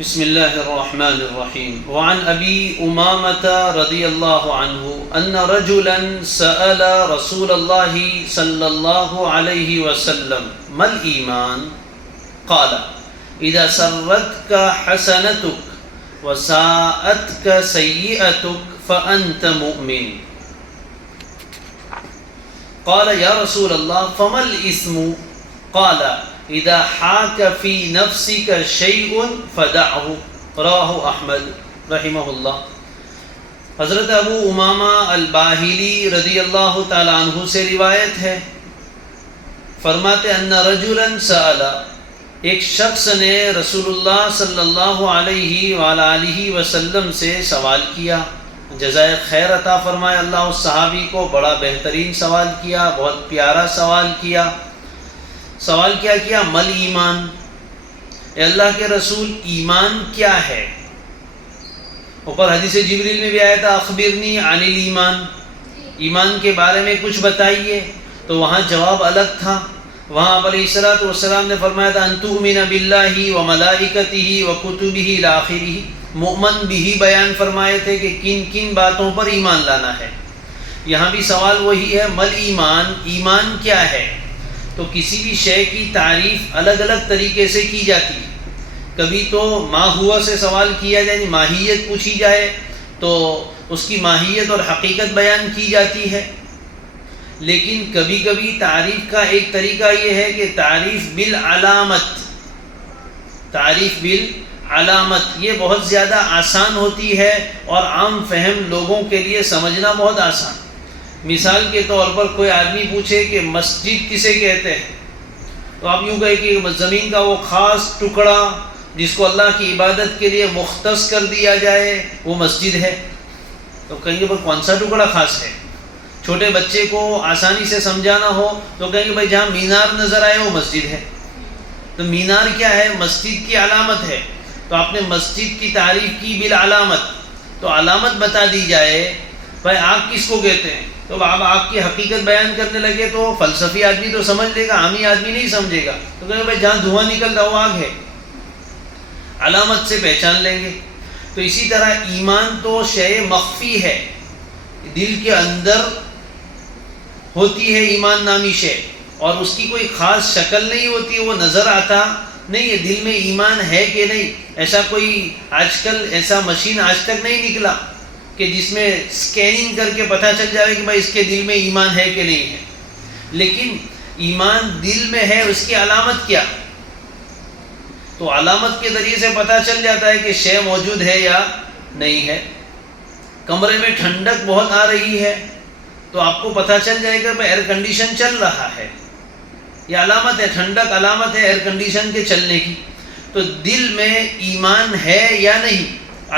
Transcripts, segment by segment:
بسم الله الرحمن الرحيم. وعن أبي أمامة رضي الله عنه أن رجلا سأل رسول الله صلى الله عليه وسلم ما الإيمان؟ قال إذا سرتك حسنتك وساءتك سيئتك فأنت مؤمن. قال يا رسول الله فما الإثم؟ قال اذا حاك في نفسك شيء فدعه. رواه احمد رحمہ اللہ. حضرت ابو امامہ الباہلی رضی اللہ تعالی عنہ سے روایت ہے، فرماتے ان رجلا سأل، ایک شخص نے رسول اللہ صلی اللہ علیہ وآلہ وسلم سے سوال کیا. جزائے خیر عطا فرمائے اللہ اس صحابی کو، بڑا بہترین سوال کیا، بہت پیارا سوال کیا. سوال کیا مل ایمان، اے اللہ کے رسول ایمان کیا ہے؟ اوپر حدیث جبریل میں بھی آیا تھا اخبرنی عن الایمان، ایمان کے بارے میں کچھ بتائیے، تو وہاں جواب الگ تھا. وہاں آپ علیہ الصلوۃ والسلام نے فرمایا تھا ان تؤمن باللہ وملائکتہ وکتبہ الی آخرہ. مؤمن بھی بیان فرمائے تھے کہ کن کن باتوں پر ایمان لانا ہے. یہاں بھی سوال وہی ہے، مل ایمان، ایمان کیا ہے؟ تو کسی بھی شے کی تعریف الگ الگ طریقے سے کی جاتی ہے. کبھی تو ما ہوا سے سوال کیا جائے، ماہیت پوچھی جائے تو اس کی ماہیت اور حقیقت بیان کی جاتی ہے. لیکن کبھی کبھی تعریف کا ایک طریقہ یہ ہے کہ تعریف بالعلامت، تعریف بالعلامت یہ بہت زیادہ آسان ہوتی ہے اور عام فہم لوگوں کے لیے سمجھنا بہت آسان. مثال کے طور پر کوئی آدمی پوچھے کہ مسجد کسے کہتے ہیں، تو آپ یوں کہیں کہ زمین کا وہ خاص ٹکڑا جس کو اللہ کی عبادت کے لیے مختص کر دیا جائے وہ مسجد ہے. تو کہیں گے بھائی کون سا ٹکڑا خاص ہے؟ چھوٹے بچے کو آسانی سے سمجھانا ہو تو کہیں گے بھائی جہاں مینار نظر آئے وہ مسجد ہے. تو مینار کیا ہے؟ مسجد کی علامت ہے. تو آپ نے مسجد کی تعریف کی بالعلامت، تو علامت بتا دی جائے. بھائی آگ کس کو کہتے ہیں؟ تو اب آپ کی حقیقت بیان کرنے لگے تو فلسفی آدمی تو سمجھ لے گا، عامی آدمی نہیں سمجھے گا. تو کہیں بھائی جہاں دھواں نکل رہا وہ آگ ہے، علامت سے پہچان لیں گے. تو اسی طرح ایمان تو شے مخفی ہے، دل کے اندر ہوتی ہے ایمان نامی شے، اور اس کی کوئی خاص شکل نہیں ہوتی، وہ نظر آتا نہیں ہے دل میں ایمان ہے کہ نہیں. ایسا کوئی آج کل ایسا مشین آج تک نہیں نکلا کہ جس میں سکیننگ کر کے پتہ چل جائے کہ بھائی اس کے دل میں ایمان ہے کہ نہیں ہے. لیکن ایمان دل میں ہے، اس کی علامت کیا؟ تو علامت کے ذریعے سے پتہ چل جاتا ہے کہ شے موجود ہے یا نہیں ہے. کمرے میں ٹھنڈک بہت آ رہی ہے تو آپ کو پتہ چل جائے گا کہ ایئر کنڈیشن چل رہا ہے، یہ علامت ہے. ٹھنڈک علامت ہے ایئر کنڈیشن کے چلنے کی. تو دل میں ایمان ہے یا نہیں،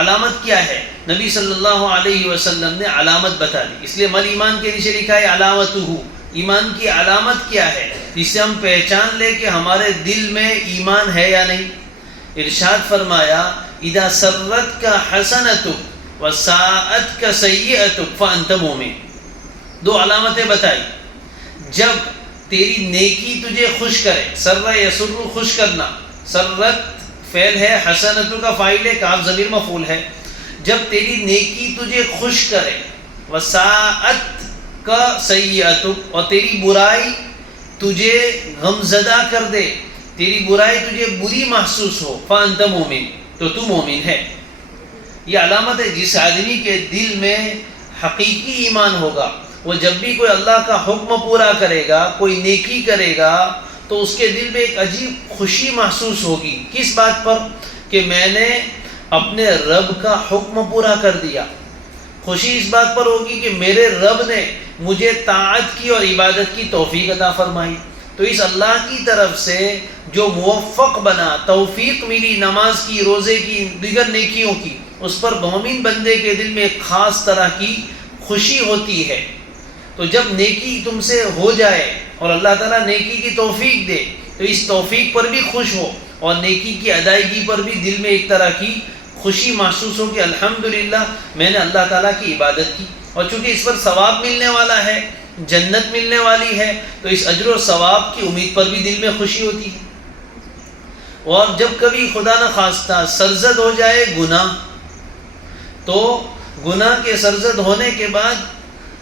علامت کیا ہے؟ نبی صلی اللہ علیہ وسلم نے علامت بتا دی. اس لیے مل ایمان کے نیچے لکھا ہے علامتہ، ایمان کی علامت کیا ہے جس سے ہم پہچان لے کہ ہمارے دل میں ایمان ہے یا نہیں. ارشاد فرمایا اذا سرتک حسنتک وساءتک سیئتک فانت مؤمن. دو علامتیں بتائی. جب تیری نیکی تجھے خوش کرے، سر یسر خوش کرنا، سرت فعل ہے، حسنتو کا فاعل ہے، کاف ضمیر مفعول ہے. جب تیری نیکی تجھے خوش کرے، وساءت کا سیئتک، اور تیری برائی تجھے غمزدہ کر دے، تیری برائی تجھے بری محسوس ہو، فانت مومن، تو تو مومن ہے. یہ علامت ہے. جس آدمی کے دل میں حقیقی ایمان ہوگا، وہ جب بھی کوئی اللہ کا حکم پورا کرے گا، کوئی نیکی کرے گا، تو اس کے دل میں ایک عجیب خوشی محسوس ہوگی. کس بات پر؟ کہ میں نے اپنے رب کا حکم پورا کر دیا. خوشی اس بات پر ہوگی کہ میرے رب نے مجھے طاعت کی اور عبادت کی توفیق عطا فرمائی. تو اس اللہ کی طرف سے جو موفق بنا، توفیق ملی نماز کی، روزے کی، دیگر نیکیوں کی، اس پر مومن بندے کے دل میں ایک خاص طرح کی خوشی ہوتی ہے. تو جب نیکی تم سے ہو جائے اور اللہ تعالیٰ نیکی کی توفیق دے تو اس توفیق پر بھی خوش ہو، اور نیکی کی ادائیگی پر بھی دل میں ایک طرح کی خوشی محسوس ہو کہ الحمدللہ میں نے اللہ تعالیٰ کی عبادت کی. اور چونکہ اس پر ثواب ملنے والا ہے، جنت ملنے والی ہے، تو اس اجر و ثواب کی امید پر بھی دل میں خوشی ہوتی ہے. اور جب کبھی خدا نہ خواستہ سرزد ہو جائے گناہ، تو گناہ کے سرزد ہونے کے بعد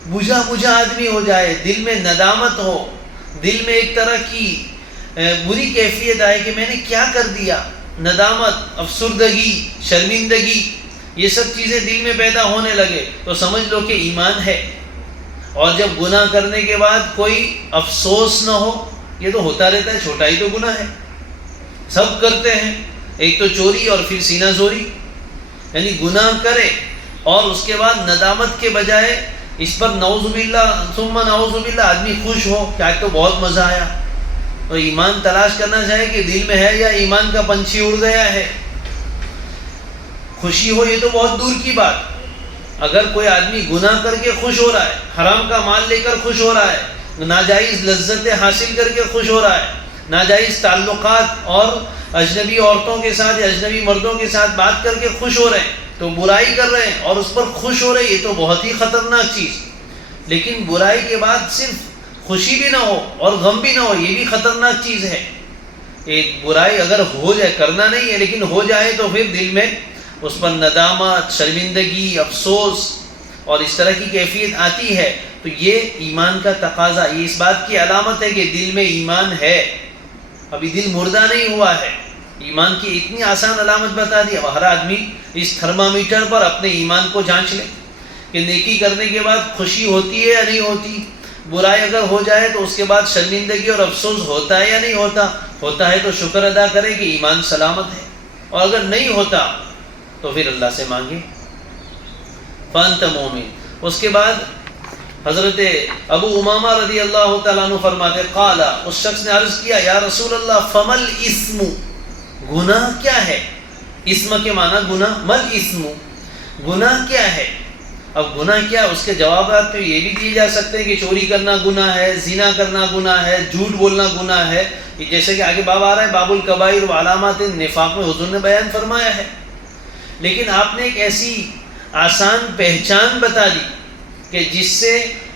بجھا بجھا آدمی ہو جائے، دل میں ندامت ہو، دل میں ایک طرح کی بری کیفیت آئے کہ میں نے کیا کر دیا، ندامت، افسردگی، شرمندگی، یہ سب چیزیں دل میں پیدا ہونے لگے، تو سمجھ لو کہ ایمان ہے۔ اور جب گناہ کرنے کے بعد کوئی افسوس نہ ہو، یہ تو ہوتا رہتا ہے، چھوٹا ہی تو گناہ ہے، سب کرتے ہیں، ایک تو چوری اور پھر سینہ زوری، یعنی گناہ کرے اور اس کے بعد ندامت کے بجائے اس پر نعوذ باللہ ثم نعوذ باللہ آدمی خوش ہو کہ آج تو بہت مزہ آیا۔ تو ایمان تلاش کرنا چاہے کہ دل میں ہے یا ایمان کا پنچھی اڑ گیا ہے۔ خوشی ہو یہ تو بہت دور کی بات، اگر کوئی آدمی گناہ کر کے خوش ہو رہا ہے، حرام کا مال لے کر خوش ہو رہا ہے، ناجائز لذتیں حاصل کر کے خوش ہو رہا ہے، ناجائز تعلقات اور اجنبی عورتوں کے ساتھ یا اجنبی مردوں کے ساتھ بات کر کے خوش ہو رہے ہیں، تو برائی کر رہے ہیں اور اس پر خوش ہو رہے ہیں، یہ تو بہت ہی خطرناک چیز۔ لیکن برائی کے بعد صرف خوشی بھی نہ ہو اور غم بھی نہ ہو، یہ بھی خطرناک چیز ہے۔ ایک برائی اگر ہو جائے، کرنا نہیں ہے لیکن ہو جائے، تو پھر دل میں اس پر ندامت، شرمندگی، افسوس اور اس طرح کی کیفیت آتی ہے، تو یہ ایمان کا تقاضا، یہ اس بات کی علامت ہے کہ دل میں ایمان ہے، ابھی دل مردہ نہیں ہوا ہے۔ ایمان کی اتنی آسان علامت بتا دی، اب ہر آدمی اس تھرمامیٹر پر اپنے ایمان کو جانچ لے کہ نیکی کرنے کے بعد خوشی ہوتی ہے یا نہیں ہوتی، برائی اگر ہو جائے تو اس کے بعد شرمندگی اور افسوس ہوتا ہے یا نہیں ہوتا، ہوتا ہے تو شکر ادا کرے کہ ایمان سلامت ہے، اور اگر نہیں ہوتا تو پھر اللہ سے مانگے۔ فانت مومن۔ اس کے بعد حضرت ابو امامہ رضی اللہ تعالیٰ عنہ فرماتے، قال، اس شخص نے عرض کیا، یا رسول اللہ فمل اسم، گناہ کیا ہے؟ اسم کے معنی گناہ، مل اسم، گناہ کیا ہے؟ اب گناہ کیا، اس کے جوابات تو یہ بھی دیے جا سکتے ہیں کہ چوری کرنا گناہ ہے، زنا کرنا گناہ ہے، جھوٹ بولنا گناہ ہے، جیسے کہ آگے باب آ رہا ہے باب الکبائر و علامات النفاق میں حضور نے بیان فرمایا ہے۔ لیکن آپ نے ایک ایسی آسان پہچان بتا دی کہ جس سے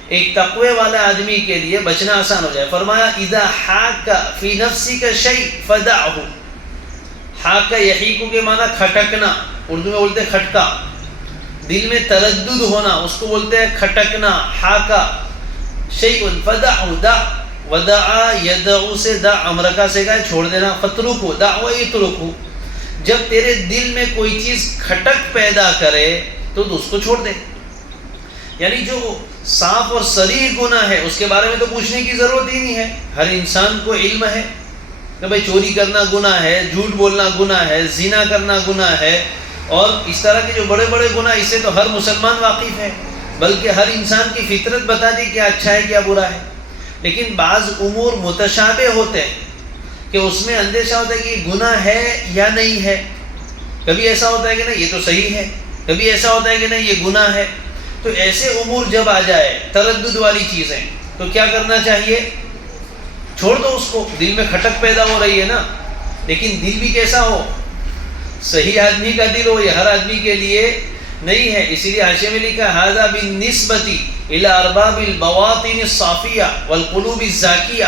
ایک تقوی والا آدمی کے لیے بچنا آسان ہو جائے۔ فرمایا اذا حاک فی نفسک شیء فدعہ۔ حاک یحیک کے معنی کھٹکنا، اردو میں بولتے ہیں کھٹکا، دل میں تردد ہونا، اس کو بولتے ہیں کھٹکنا۔ حاکا شیء فدعہ، دع، ودعا یدعو سے دع امرکا سے گئے چھوڑ دینا، فترکو دعو یترکو، جب تیرے دل میں کوئی چیز کھٹک پیدا کرے تو اس کو چھوڑ دے۔ یعنی جو صاف اور صریح گناہ ہے اس کے بارے میں تو پوچھنے کی ضرورت ہی نہیں ہے، ہر انسان کو علم ہے کہ بھائی چوری کرنا گناہ ہے، جھوٹ بولنا گناہ ہے، زنا کرنا گناہ ہے، اور اس طرح کے جو بڑے بڑے گناہ، اس سے تو ہر مسلمان واقف ہے، بلکہ ہر انسان کی فطرت بتا دی کیا اچھا ہے کیا برا ہے۔ لیکن بعض امور متشابہ ہوتے ہیں کہ اس میں اندیشہ ہوتا ہے کہ یہ گناہ ہے یا نہیں ہے، کبھی ایسا ہوتا ہے کہ نہیں یہ تو صحیح ہے، کبھی ایسا ہوتا ہے کہ نہیں یہ گناہ ہے۔ تو ایسے امور جب آ جائے، تردد والی چیزیں، تو کیا کرنا چاہیے؟ چھوڑ دو اس کو، دل میں کھٹک پیدا ہو رہی ہے نا، لیکن دل بھی کیسا ہو؟ صحیح آدمی کا دل ہو، یہ ہر آدمی کے لیے نہیں ہے۔ اسی لیے حاشیے میں لکھا ھذا بالنسبۃ الی ارباب البواطن الصافیہ والقلوب الزاکیہ،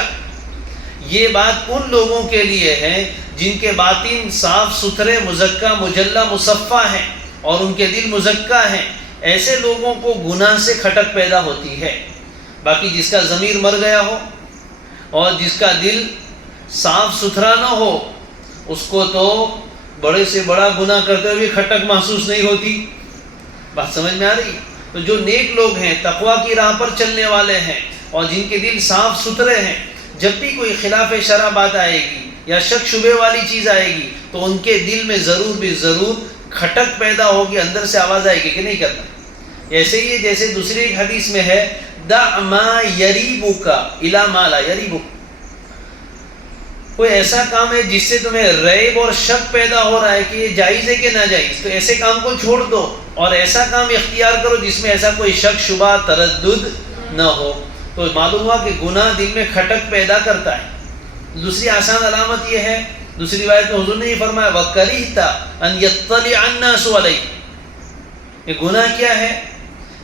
یہ بات ان لوگوں کے لیے ہے جن کے باطن صاف ستھرے، مزکہ، مجلہ، مصفہ ہیں اور ان کے دل مزکہ ہیں، ایسے لوگوں کو گناہ سے کھٹک پیدا ہوتی ہے۔ باقی جس کا ضمیر مر گیا ہو اور جس کا دل صاف ستھرا نہ ہو، اس کو تو بڑے سے بڑا گناہ کرتے ہوئے بھی کھٹک محسوس نہیں ہوتی۔ بات سمجھ میں آ رہی ہے؟ تو جو نیک لوگ ہیں، تقویٰ کی راہ پر چلنے والے ہیں اور جن کے دل صاف ستھرے ہیں، جب بھی کوئی خلاف شرع بات آئے گی یا شک شبے والی چیز آئے گی تو ان کے دل میں ضرور بھی ضرور کھٹک پیدا ہوگی، اندر سے آواز آئے گی کہ نہیں کرنا۔ ایسے ہی جیسے دوسری ایک حدیث میں ہے دع ما یریبک الی ما لا یریبک، کوئی ایسا کام ہے جس سے تمہیں ریب اور شک پیدا ہو رہا ہے کہ یہ جائز ہے کہ ناجائز، تو ایسے کام کو چھوڑ دو اور ایسا کام اختیار کرو جس میں ایسا کوئی شک شبہ تردد نہ ہو۔ تو معلوم ہوا کہ گناہ دل میں کھٹک پیدا کرتا ہے۔ دوسری آسان علامت یہ ہے، دوسری روایت میں حضور نے یہ فرمایا وَكَرِهْتَ أَنْ يَطَّلِعَ النَّاسُ عَلَيْكَ، یہ گناہ کیا ہے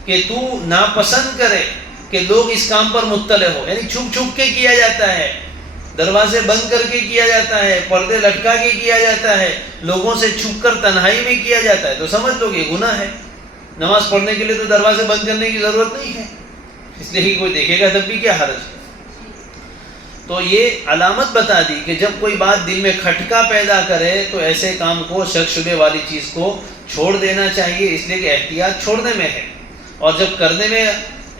کہ تو ناپسند کرے کہ لوگ اس کام پر مطلع ہو، یعنی چھپ چھپ کے کیا جاتا ہے، دروازے بند کر کے کیا جاتا ہے، پردے لٹکا کے کیا جاتا ہے، لوگوں سے چھپ کر تنہائی میں کیا جاتا ہے، تو سمجھ لو کہ گناہ ہے۔ نماز پڑھنے کے لیے تو دروازے بند کرنے کی ضرورت نہیں ہے، اس لیے کہ کوئی دیکھے گا تب بھی کیا حرج ہے۔ تو یہ علامت بتا دی کہ جب کوئی بات دل میں کھٹکا پیدا کرے تو ایسے کام کو، شک شبے والی چیز کو چھوڑ دینا چاہیے، اس لیے کہ احتیاط چھوڑنے میں ہے، اور جب کرنے میں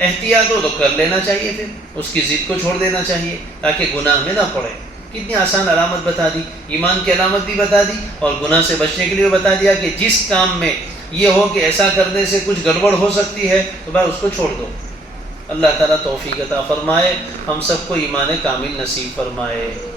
احتیاط ہو تو کر لینا چاہیے، پھر اس کی ضد کو چھوڑ دینا چاہیے تاکہ گناہ میں نہ پڑے۔ کتنی آسان علامت بتا دی، ایمان کی علامت بھی بتا دی اور گناہ سے بچنے کے لیے بتا دیا کہ جس کام میں یہ ہو کہ ایسا کرنے سے کچھ گڑبڑ ہو سکتی ہے تو بھائی اس کو چھوڑ دو۔ اللہ تعالیٰ توفیق عطا فرمائے، ہم سب کو ایمان کامل نصیب فرمائے۔